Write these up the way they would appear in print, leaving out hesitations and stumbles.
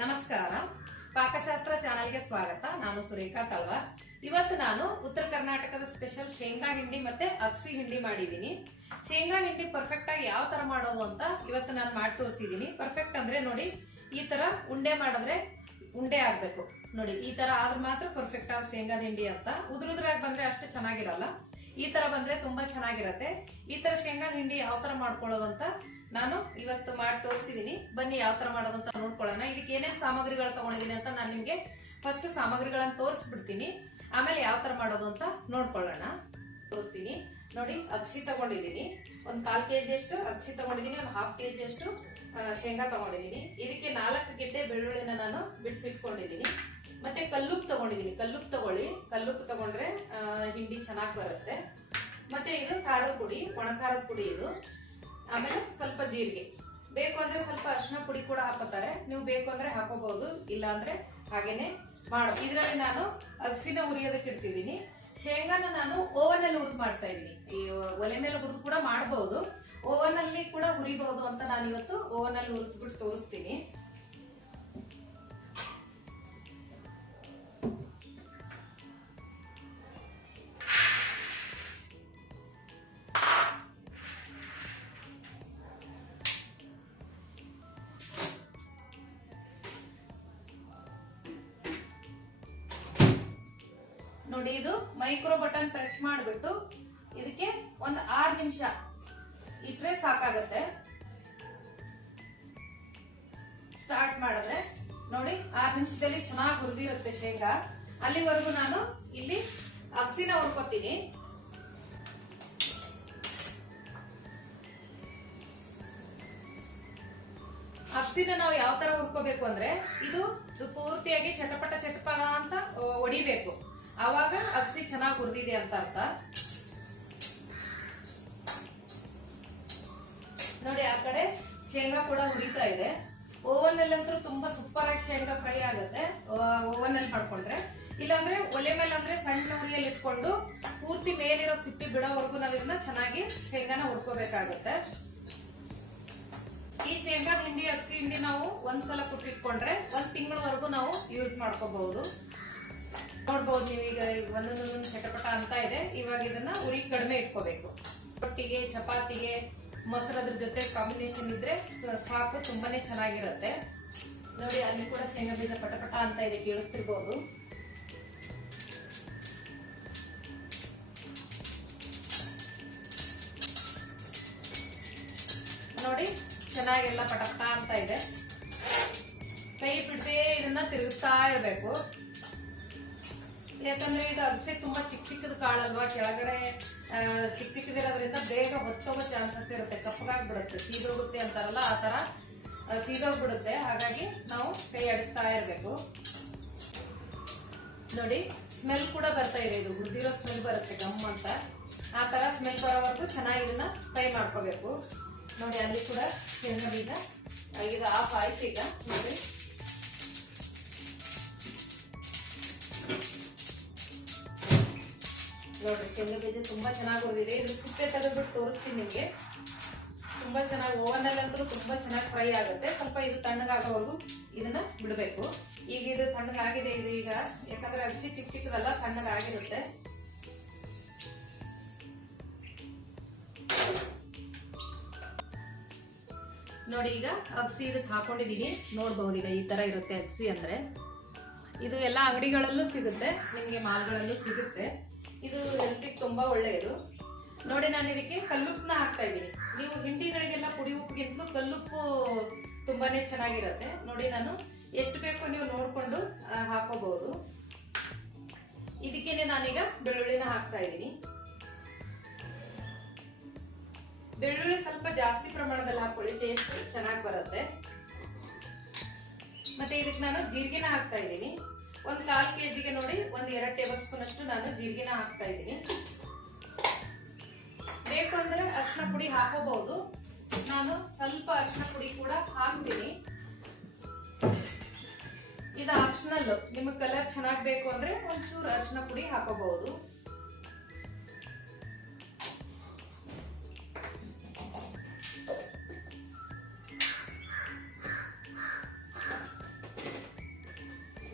ನಮಸ್ಕಾರ. ಪಾಕಶಾಸ್ತ್ರ ಚಾನೆಲ್ಗೆ ಸ್ವಾಗತ. ನಾನು ಸುರೇಖಾ ತಲ್ವಾರ್. ಇವತ್ತು ನಾನು ಉತ್ತರ ಕರ್ನಾಟಕದ ಸ್ಪೆಷಲ್ ಶೇಂಗಾ ಹಿಂಡಿ ಮತ್ತೆ ಅಗಸಿ ಹಿಂಡಿ ಮಾಡಿದೀನಿ. ಶೇಂಗಾ ಹಿಂಡಿ ಪರ್ಫೆಕ್ಟ್ ಆಗಿ ಯಾವ ತರ ಮಾಡೋದು ಅಂತ ಇವತ್ತು ನಾನು ಮಾಡಿ ತೋರಿಸಿದೀನಿ. ಪರ್ಫೆಕ್ಟ್ ಅಂದ್ರೆ ನೋಡಿ, ಈ ತರ ಉಂಡೆ ಮಾಡಿದ್ರೆ ಉಂಡೆ ಆಗ್ಬೇಕು. ನೋಡಿ, ಈ ತರ ಆದ್ರೆ ಮಾತ್ರ ಪರ್ಫೆಕ್ಟ್ ಆಗ ಶೇಂಗಾದ ಹಿಂಡಿ ಅಂತ. ಉದುರುದ್ರಾಗಿ ಬಂದ್ರೆ ಅಷ್ಟು ಚೆನ್ನಾಗಿರಲ್ಲ. ಈ ತರ ಬಂದ್ರೆ ತುಂಬಾ ಚೆನ್ನಾಗಿರತ್ತೆ. ಈ ತರ ಶೇಂಗಾದ ಹಿಂಡಿ ಯಾವ ತರ ಮಾಡ್ಕೊಳ್ಳೋದು ಅಂತ ನಾನು ಇವತ್ತು ಮಾಡಿ ತೋರಿಸಿದೀನಿ. ಬನ್ನಿ ಯಾವ ತರ ಮಾಡೋದು ಅಂತ ನೋಡ್ಕೊಳ್ಳೋಣ. ಇದಕ್ಕೆ ಏನೇನ್ ಸಾಮಗ್ರಿಗಳು ತಗೊಂಡಿದೀನಿ ಅಂತ ನಾನು ನಿಮ್ಗೆ ಫಸ್ಟ್ ಸಾಮಗ್ರಿಗಳನ್ನ ತೋರಿಸ್ಬಿಡ್ತೀನಿ. ಆಮೇಲೆ ಯಾವ ತರ ಮಾಡೋದು ಅಂತ ನೋಡ್ಕೊಳ್ಳೋಣ. ತೋರಿಸ್ತೀನಿ. ನೋಡಿ, ಅಕ್ಕಿ ತಗೊಂಡಿದೀನಿ. ಒಂದ್ 1/4 kg ಅಷ್ಟು ಅಕ್ಕಿ ತಗೊಂಡಿದೀನಿ. ಒಂದ್ 1/2 kg ಅಷ್ಟು ಶೇಂಗಾ ತಗೊಂಡಿದೀನಿ. ಇದಕ್ಕೆ 4 ಗೆಡ್ಡೆ ಬೆಳ್ಳುಳ್ಳಿನ ನಾನು ಬಿಡಿಸಿಟ್ಕೊಂಡಿದೀನಿ. ಮತ್ತೆ ಕಲ್ಲುಪ್ಪು ತಗೊಂಡಿದೀನಿ. ಕಲ್ಲುಪ್ಪು ತಗೊಳ್ಳಿ. ಕಲ್ಲುಪ್ಪು ತಗೊಂಡ್ರೆ ಹಿಂಡಿ ಚೆನ್ನಾಗಿ ಬರುತ್ತೆ. ಮತ್ತೆ ಇದು ಖಾರದ ಪುಡಿ, ಒಣ ಖಾರದ ಪುಡಿ ಇದು. ಆಮೇಲೆ ಸ್ವಲ್ಪ ಜೀರಿಗೆ. ಬೇಕು ಅಂದ್ರೆ ಸ್ವಲ್ಪ ಅರಿಶಿನ ಪುಡಿ ಕೂಡ ಹಾಕೋತಾರೆ. ನೀವು ಬೇಕು ಅಂದ್ರೆ ಹಾಕೋಬಹುದು, ಇಲ್ಲ ಅಂದ್ರೆ ಹಾಗೇನೆ ಮಾಡೋ. ಇದರಲ್ಲಿ ನಾನು ಅಗಸಿನ ಹುರಿಯೋದಕ್ಕೆ ಇಡ್ತಿದ್ದೀನಿ. ಶೇಂಗಾನ ನಾನು ಓವನ್ ಅಲ್ಲಿ ಹುರಿದು ಮಾಡ್ತಾ ಇದ್ದೀನಿ. ಈ ಒಲೆ ಮೇಲೆ ಹುರಿದು ಕೂಡ ಮಾಡಬಹುದು, ಓವನ್ ಅಲ್ಲಿ ಕೂಡ ಹುರಿಬಹುದು ಅಂತ ನಾನು ಇವತ್ತು ಓವನ್ ಅಲ್ಲಿ ಹುರಿದ್ಬಿಟ್ಟು ತೋರಿಸ್ತೀನಿ. ನೋಡಿ, ಇದು ಮೈಕ್ರೋ ಬಟನ್ ಪ್ರೆಸ್ ಮಾಡಿಬಿಟ್ಟು ಇದಕ್ಕೆ ಒಂದು 6 ನಿಮಿಷ ಇಟ್ರೆ ಸಾಕಾಗತ್ತೆ. ಸ್ಟಾರ್ಟ್ ಮಾಡಿದ್ರೆ ನೋಡಿ, 6 ನಿಮಿಷದಲ್ಲಿ ಚೆನ್ನಾಗಿ ಹುರಿದಿರುತ್ತೆ ಶೇಂಗಾ. ಅಲ್ಲಿವರೆಗೂ ನಾನು ಇಲ್ಲಿ ಅಗಸಿನ ಹುರ್ಕೊತೀನಿ. ಅಗಸಿನ ನಾವು ಯಾವ ತರ ಹುರ್ಕೋಬೇಕು ಅಂದ್ರೆ, ಇದು ಪೂರ್ತಿಯಾಗಿ ಚಟಪಟ ಚಟಪಟ ಅಂತ ಹೊಡಿಬೇಕು. ಆವಾಗ ಅಗಸಿ ಚೆನ್ನಾಗಿ ಹುರಿದಿದೆ ಅಂತ ಅರ್ಥ. ನೋಡಿ, ಆ ಕಡೆ ಶೇಂಗಾ ಕೂಡ ಹುರಿತಾ ಇದೆ. ಓವನ್ ಅಲ್ಲಿ ಅಂತೂ ತುಂಬಾ ಸೂಪರ್ ಆಗಿ ಶೇಂಗಾ ಫ್ರೈ ಆಗುತ್ತೆ ಓವನ್ ಅಲ್ಲಿ ಮಾಡ್ಕೊಂಡ್ರೆ. ಇಲ್ಲಾಂದ್ರೆ ಒಲೆ ಮೇಲೆ ಅಂದ್ರೆ ಸಣ್ಣ ಉರಿಯಲ್ಲಿ ಇಟ್ಕೊಂಡು ಪೂರ್ತಿ ಮೇಲಿರೋ ಸಿಪ್ಪಿ ಬಿಡೋವರೆಗೂ ನಾವು ಇದನ್ನ ಚೆನ್ನಾಗಿ ಶೇಂಗಾನ ಹುರ್ಕೋಬೇಕಾಗುತ್ತೆ. ಈ ಶೇಂಗಾ ಹಿಂಡಿ, ಅಗಸಿ ಹಿಂಡಿ ನಾವು ಒಂದ್ಸಲ ಕುಟ್ಟಿಟ್ಕೊಂಡ್ರೆ 1 ತಿಂಗಳವರೆಗೂ ನಾವು ಯೂಸ್ ಮಾಡ್ಕೋಬಹುದು. ನೋಡ್ಬಹುದು ನೀವು, ಈಗ ಒಂದೊಂದೊಂದು ಚಟಪಟ ಅಂತ ಇದೆ. ಇವಾಗ ಇದನ್ನ ಉರಿ ಕಡಿಮೆ ಇಟ್ಕೋಬೇಕು. ರೊಟ್ಟಿಗೆ, ಚಪಾತಿಗೆ, ಮೊಸರದ್ರ ಜೊತೆ ಕಾಂಬಿನೇಷನ್ ಇದ್ರೆ ಸಾಕು, ತುಂಬಾನೇ ಚೆನ್ನಾಗಿರುತ್ತೆ. ನೋಡಿ, ಅಲ್ಲಿ ಕೂಡ ಶೇಂಗಾ ಬೀಜ ಪಟಪಟ ಅಂತ ಇದೆ, ಕೇಳಿಸ್ತಿರ್ಬೋದು. ನೋಡಿ, ಚೆನ್ನಾಗೆಲ್ಲ ಪಟಪಟ ಅಂತ ಇದೆ. ಕೈ ಬಿಡದೆ ಇದನ್ನ ತಿರುಗಿಸ್ತಾ ಇರ್ಬೇಕು. ಯಾಕಂದ್ರೆ ಇದು ಅಗಸೆ ತುಂಬಾ ಚಿಕ್ಕ ಚಿಕ್ಕದ ಕಾಳಲ್ವಾ, ಕೆಳಗಡೆ ಚಿಕ್ಕ ಚಿಕ್ಕದಿರೋದ್ರಿಂದ ಬೇಗ ಹೊತ್ತೋಗೋ ಚಾನ್ಸಸ್ ಇರುತ್ತೆ. ಕಪ್ಪಗಾಗ್ಬಿಡುತ್ತೆ, ಸೀದೋಗುತ್ತೆ ಅಂತಾರಲ್ಲ, ಆ ತರ ಸೀದೋಗ್ಬಿಡುತ್ತೆ. ಹಾಗಾಗಿ ನಾವು ಕೈ ಆಡಿಸ್ತಾ ಇರ್ಬೇಕು. ನೋಡಿ, ಸ್ಮೆಲ್ ಕೂಡ ಬರ್ತಾ ಇದೆ. ಇದು ಹುರಿದಿರೋ ಸ್ಮೆಲ್ ಬರುತ್ತೆ, ಗಮ್ ಅಂತ. ಆ ತರ ಸ್ಮೆಲ್ ಬರೋವರೆಗೂ ಚೆನ್ನಾಗಿ ಇದನ್ನ ಫ್ರೈ ಮಾಡ್ಕೋಬೇಕು. ನೋಡಿ, ಅಲ್ಲಿ ಕೂಡ ಶೇಂಗಾ ಬೀಜ ಇದು ಆಫ್ ಆಯ್ತು. ಈಗ ನೋಡಿ, ನೋಡ್ರಿ, ಶೇಂಗಾ ಬೀಜ ತುಂಬಾ ಚೆನ್ನಾಗಿ ಹುರಿದಿದೆ. ಇದು ಸಿಪ್ಪೆ ತೆಗೆದ್ಬಿಟ್ಟು ತೋರಿಸ್ತೀನಿ ನಿಮ್ಗೆ. ತುಂಬಾ ಚೆನ್ನಾಗಿ ಓವನ್ ಅಲ್ಲಿ ಅಂತೂ ತುಂಬಾ ಚೆನ್ನಾಗಿ ಫ್ರೈ ಆಗುತ್ತೆ. ಸ್ವಲ್ಪ ಇದು ತಣ್ಣಗಾಗೋವರೆಗೂ ಇದನ್ನ ಬಿಡಬೇಕು. ಈಗ ಇದು ತಣ್ಣಗಾಗಿದೆ ಇದು ಈಗ, ಯಾಕಂದ್ರೆ ಅಗಸಿ ಚಿಕ್ಕ ಚಿಕ್ಕದಲ್ಲ, ತಣ್ಣಗಾಗಿರುತ್ತೆ. ನೋಡಿ, ಈಗ ಅಗಸಿ ಇದಕ್ಕೆ ಹಾಕೊಂಡಿದೀನಿ. ನೋಡ್ಬಹುದು, ಈಗ ಈ ತರ ಇರುತ್ತೆ ಅಗಸಿ ಅಂದ್ರೆ. ಇದು ಎಲ್ಲ ಅಂಗಡಿಗಳಲ್ಲೂ ಸಿಗುತ್ತೆ, ನಿಮ್ಗೆ ಮಾಲ್ಗಳಲ್ಲೂ ಸಿಗುತ್ತೆ. ಇದು ಹೆಲ್ತಿಗೆ ತುಂಬಾ ಒಳ್ಳೆಯದು. ನೋಡಿ, ನಾನು ಇದಕ್ಕೆ ಕಲ್ಲುಪ್ಪನ್ನ ಹಾಕ್ತಾ ಇದ್ದೀನಿ. ನೀವು ಹಿಂಡಿಗಳಿಗೆಲ್ಲ ಪುಡಿ ಉಪ್ಪಿಗಿಂತಲೂ ಕಲ್ಲುಪ್ಪು ತುಂಬಾನೇ ಚೆನ್ನಾಗಿರುತ್ತೆ. ನೋಡಿ, ನಾನು ಎಷ್ಟು ಬೇಕೋ ನೀವು ನೋಡ್ಕೊಂಡು ಹಾಕೋಬಹುದು. ಇದಕ್ಕೇನೆ ನಾನೀಗ ಬೆಳ್ಳುಳ್ಳಿನ ಹಾಕ್ತಾ ಇದ್ದೀನಿ. ಬೆಳ್ಳುಳ್ಳಿ ಸ್ವಲ್ಪ ಜಾಸ್ತಿ ಪ್ರಮಾಣದಲ್ಲಿ ಹಾಕೊಳ್ಳಿ, ಟೇಸ್ಟ್ ಚೆನ್ನಾಗಿ ಬರುತ್ತೆ. ಮತ್ತೆ ಇದಕ್ಕೆ ನಾನು ಜೀರಿಗೆನ ಹಾಕ್ತಾ ಇದ್ದೀನಿ. ಒಂದ್ 1/4 kg ನೋಡಿ, 2 ಟೇಬಲ್ ಸ್ಪೂನ್ ಅಷ್ಟು ನಾನು ಜೀರಿಗೆನ ಹಾಕ್ತಾ ಇದ್ದೀನಿ. ಬೇಕು ಅಂದ್ರೆ ಅರಿಶಿನ ಪುಡಿ ಹಾಕೋಬಹುದು. ನಾನು ಸ್ವಲ್ಪ ಅರಿಶಿನ ಪುಡಿ ಕೂಡ ಹಾಕ್ತೀನಿ. ಇದು ಆಪ್ಷನಲ್. ನಿಮಗೆ ಕಲರ್ ಚೆನ್ನಾಗಿ ಬೇಕು ಅಂದ್ರೆ ಒಂಚೂರು ಅರಿಶಿನ ಪುಡಿ ಹಾಕೋಬಹುದು.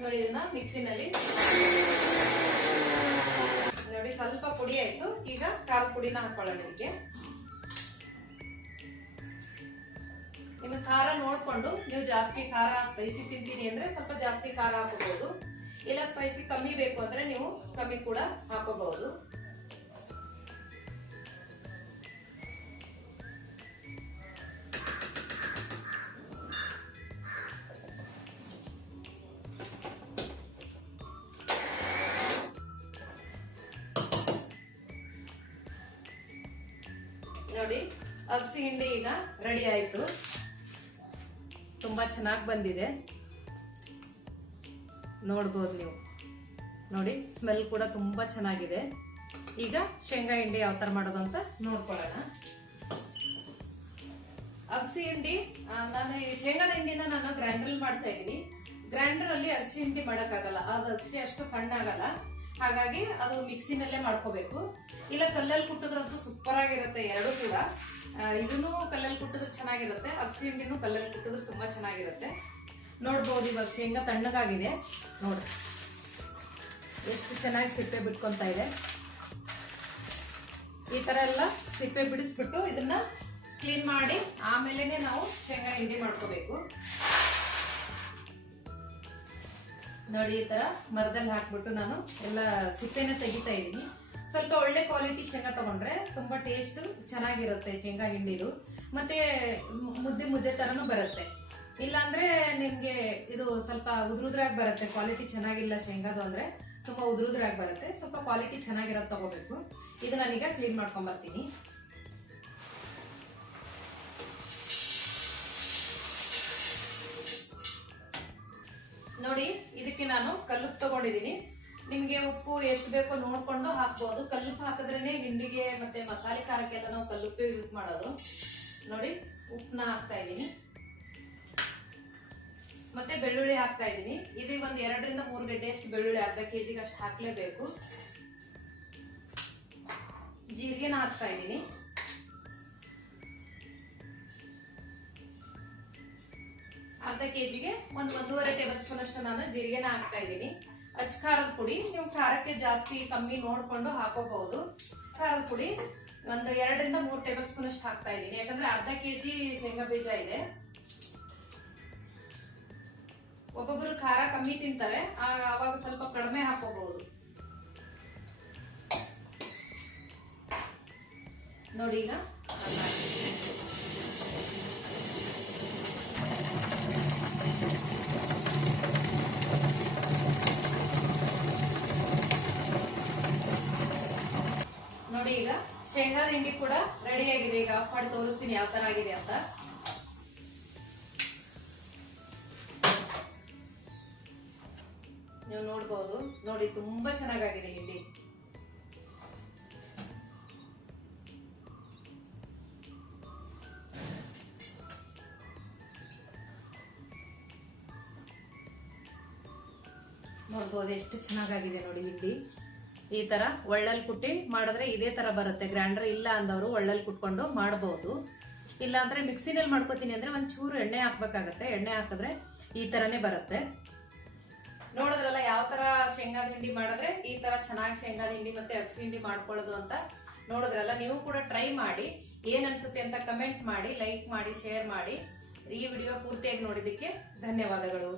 ನೋಡಿ ಇದನ್ನ ಮಿಕ್ಸಿನಲ್ಲಿ ನೋಡಿ ಸ್ವಲ್ಪ ಪುಡಿ ಆಯ್ತು. ಈಗ ಖಾರದ ಪುಡಿನ ಹಾಕೊಳ್ಳೋಣ ಇದಕ್ಕೆ. ನಿಮ್ಮ ಖಾರ ನೋಡ್ಕೊಂಡು ನೀವು ಜಾಸ್ತಿ ಖಾರ ಸ್ಪೈಸಿ ತಿಂತೀನಿ ಅಂದ್ರೆ ಸ್ವಲ್ಪ ಜಾಸ್ತಿ ಖಾರ ಹಾಕೋಬಹುದು, ಇಲ್ಲ ಸ್ಪೈಸಿ ಕಮ್ಮಿ ಬೇಕು ಅಂದ್ರೆ ನೀವು ಕಮ್ಮಿ ಕೂಡ ಹಾಕೋಬಹುದು. ನೋಡಿ ಅಗಸಿ ಹಿಂಡಿ ಈಗ ರೆಡಿ ಆಯ್ತು. ತುಂಬಾ ಚೆನ್ನಾಗಿ ಬಂದಿದೆ, ನೋಡ್ಬೋದು ನೀವು. ನೋಡಿ ಸ್ಮೆಲ್ ಕೂಡ ತುಂಬಾ ಚೆನ್ನಾಗಿದೆ. ಈಗ ಶೇಂಗಾ ಹಿಂಡಿ ಯಾವ ತರ ಮಾಡೋದು ಅಂತ ನೋಡ್ಕೊಳ್ಳೋಣ. ಅಗಸಿ ಹಿಂಡಿ ನಾನು ಶೇಂಗಾದ ಹಿಂಡಿನ ನಾನು ಗ್ರೈಂಡರ್ ಮಾಡ್ತಾ ಇದ್ದೀನಿ. ಗ್ರೈಂಡರ್ ಅಲ್ಲಿ ಅಗಸಿ ಹಿಂಡಿ ಮಾಡಕ್ಕಾಗಲ್ಲ, ಅದು ಅಗಸಿ ಅಷ್ಟು ಸಣ್ಣ ಆಗಲ್ಲ. ಹಾಗಾಗಿ ಅದು ಮಿಕ್ಸಿನಲ್ಲೇ ಮಾಡ್ಕೋಬೇಕು. ಇಲ್ಲ ಕಲ್ಲಲ್ಲಿ ಕುಟ್ಟಿದ್ರಂತೂ ಸೂಪರ್ ಆಗಿರುತ್ತೆ ಎರಡು ಕೂಡ. ಇದನ್ನು ಕಲ್ಲಲ್ಲಿ ಕುಟ್ಟಿದ್ರೆ ಚೆನ್ನಾಗಿರುತ್ತೆ, ಅಗಸಿ ಹಿಂಡಿನೂ ಕಲ್ಲಲ್ಲಿ ಕುಟ್ಟಿದ್ರೆ ತುಂಬಾ ಚೆನ್ನಾಗಿರುತ್ತೆ. ನೋಡ್ಬೋದು ಇವಾಗ ಶೇಂಗಾ ತಣ್ಣಗಾಗಿದೆ ನೋಡ್ರಿ, ಎಷ್ಟು ಚೆನ್ನಾಗಿ ಸಿಪ್ಪೆ ಬಿಟ್ಕೊಂತ ಇದೆ. ಈ ತರ ಎಲ್ಲ ಸಿಪ್ಪೆ ಬಿಡಿಸ್ಬಿಟ್ಟು ಇದನ್ನ ಕ್ಲೀನ್ ಮಾಡಿ ಆಮೇಲೆನೆ ನಾವು ಶೇಂಗಾ ಹಿಂಡಿ ಮಾಡ್ಕೋಬೇಕು. ನೋಡಿ ಈ ತರ ಮರದಲ್ಲಿ ಹಾಕ್ಬಿಟ್ಟು ನಾನು ಎಲ್ಲ ಸಿಪ್ಪೆನ ತೆಗಿತಾ ಇದ್ದೀನಿ. ಸ್ವಲ್ಪ ಒಳ್ಳೆ ಕ್ವಾಲಿಟಿ ಶೇಂಗಾ ತಗೊಂಡ್ರೆ ತುಂಬಾ ಟೇಸ್ಟ್ ಚೆನ್ನಾಗಿರುತ್ತೆ ಶೇಂಗಾ ಹಿಂಡಿದು, ಮತ್ತೆ ಮುದ್ದೆ ಮುದ್ದೆ ತರನು ಬರುತ್ತೆ. ಇಲ್ಲಾಂದ್ರೆ ನಿಮ್ಗೆ ಇದು ಸ್ವಲ್ಪ ಉದುರುದ್ರಾಗಿ ಬರುತ್ತೆ. ಕ್ವಾಲಿಟಿ ಚೆನ್ನಾಗಿಲ್ಲ ಶೇಂಗಾದು ಅಂದ್ರೆ ತುಂಬಾ ಉದುರುದ್ರಾಗಿ ಬರುತ್ತೆ. ಸ್ವಲ್ಪ ಕ್ವಾಲಿಟಿ ಚೆನ್ನಾಗಿರೋದು ತಗೋಬೇಕು. ಇದು ನಾನೀಗ ಕ್ಲೀನ್ ಮಾಡ್ಕೊಂಡ್ ಬರ್ತೀನಿ. ನೋಡಿ ಇದಕ್ಕೆ ನಾನು ಕಲ್ಲುಪ್ಪು ತಗೊಂಡಿದ್ದೀನಿ. ನಿಮ್ಗೆ ಉಪ್ಪು ಎಷ್ಟು ಬೇಕೋ ನೋಡ್ಕೊಂಡು ಹಾಕ್ಬಹುದು. ಕಲ್ಲುಪ್ಪು ಹಾಕಿದ್ರೇನೆ ಹಿಂಡಿಗೆ ಮತ್ತೆ ಮಸಾಲೆ ಖಾರಕ್ಕೆಲ್ಲ ನಾವು ಕಲ್ಲುಪ್ಪೆ ಯೂಸ್ ಮಾಡೋದು. ನೋಡಿ ಉಪ್ಪನ್ನ ಹಾಕ್ತಾ ಇದ್ದೀನಿ, ಮತ್ತೆ ಬೆಳ್ಳುಳ್ಳಿ ಹಾಕ್ತಾ ಇದ್ದೀನಿ. ಇದು ಒಂದ್ 2 ರಿಂದ 3 ಗಡ್ಡೆಯಷ್ಟು ಬೆಳ್ಳುಳ್ಳಿ, ಅರ್ಧ ಕೆಜಿಗೆ ಅಷ್ಟು ಹಾಕ್ಲೇಬೇಕು. ಜೀರಿಗೆನ ಹಾಕ್ತಾ ಇದ್ದೀನಿ. ಅರ್ಧ ಕೆಜಿಗೆ 1.5 ಟೇಬಲ್ ಸ್ಪೂನ್ ಅಷ್ಟು ನಾನು ಜೀರಿಗೆನ ಹಾಕ್ತಾ ಇದ್ದೀನಿ. ಅಚ್ಚ ಖಾರದ ಪುಡಿ ನೀವು ಖಾರಕ್ಕೆ ಜಾಸ್ತಿ ಕಮ್ಮಿ ನೋಡ್ಕೊಂಡು ಹಾಕೋಬಹುದು. ಖಾರದ ಪುಡಿ ಒಂದು 2 ರಿಂದ 3 ಟೇಬಲ್ ಸ್ಪೂನ್ ಅಷ್ಟು ಹಾಕ್ತಾ ಇದ್ದೀನಿ. ಯಾಕಂದ್ರೆ ಅರ್ಧ ಕೆಜಿ ಶೇಂಗಾ ಬೀಜ ಇದೆ. ಒಬ್ಬೊಬ್ರು ಖಾರ ಕಮ್ಮಿ ತಿಂತಾರೆ, ಅವಾಗ ಸ್ವಲ್ಪ ಕಡಿಮೆ ಹಾಕೋಬಹುದು. ನೋಡಿ ಈಗ ನೋಡಿ ಈಗ ಶೇಂಗಾದ ಹಿಂಡಿ ಕೂಡ ರೆಡಿ ಆಗಿದೆ. ಈಗ ಆಫ್ ಮಾಡಿ ತೋರಿಸ್ತೀನಿ ಯಾವ ತರ ಆಗಿದೆ ಅಂತ. ನೀವು ನೋಡ್ಬೋದು, ನೋಡಿ ತುಂಬಾ ಚೆನ್ನಾಗಾಗಿದೆ ಹಿಂಡಿ. ನೋಡ್ಬೋದು ಎಷ್ಟು ಚೆನ್ನಾಗಾಗಿದೆ ನೋಡಿ ಹಿಂಡಿ. ಈ ತರ ಒಳ್ಳಲ್ಲಿ ಕುಟ್ಟಿ ಮಾಡಿದ್ರೆ ಇದೇ ತರ ಬರುತ್ತೆ. ಗ್ರೈಂಡರ್ ಇಲ್ಲ ಅಂದವರು ಒಳ್ಳಲ್ಲಿ ಕುಟ್ಕೊಂಡು ಮಾಡಬಹುದು. ಇಲ್ಲ ಅಂದ್ರೆ ಮಿಕ್ಸಿನಲ್ಲಿ ಮಾಡ್ಕೋತೀನಿ ಅಂದ್ರೆ ಒಂಚೂರು ಎಣ್ಣೆ ಹಾಕ್ಬೇಕಾಗತ್ತೆ. ಎಣ್ಣೆ ಹಾಕಿದ್ರೆ ಈ ತರನೇ ಬರುತ್ತೆ. ನೋಡಿದ್ರಲ್ಲ ಯಾವ ತರ ಶೇಂಗಾದ ಹಿಂಡಿ ಮಾಡಿದ್ರೆ ಈ ತರ ಚೆನ್ನಾಗಿ ಶೇಂಗಾದ ಹಿಂಡಿ ಮತ್ತೆ ಅಗಸಿ ಹಿಂಡಿ ಮಾಡ್ಕೊಳ್ಳೋದು ಅಂತ ನೋಡಿದ್ರಲ್ಲ. ನೀವು ಕೂಡ ಟ್ರೈ ಮಾಡಿ, ಏನ್ ಅನ್ಸುತ್ತೆ ಅಂತ ಕಮೆಂಟ್ ಮಾಡಿ, ಲೈಕ್ ಮಾಡಿ, ಶೇರ್ ಮಾಡಿ. ಈ ವಿಡಿಯೋ ಪೂರ್ತಿಯಾಗಿ ನೋಡಿದ್ದಕ್ಕೆ ಧನ್ಯವಾದಗಳು.